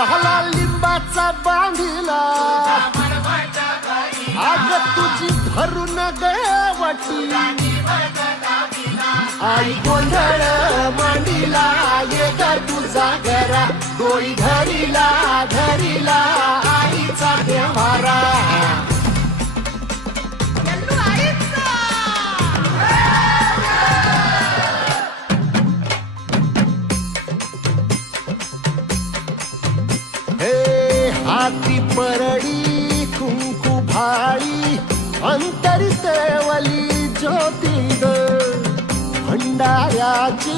पाहला लिंबाचा बांधिला आग तुझी भरून गवटी आई गोंधळ मांडीला ये ग तुझा घरा डोळी धरीला धरीला आईचा देवारा हे हाती परडी कुंकू भाळी अंतरी तेवली ज्योती ग भंडाऱ्याची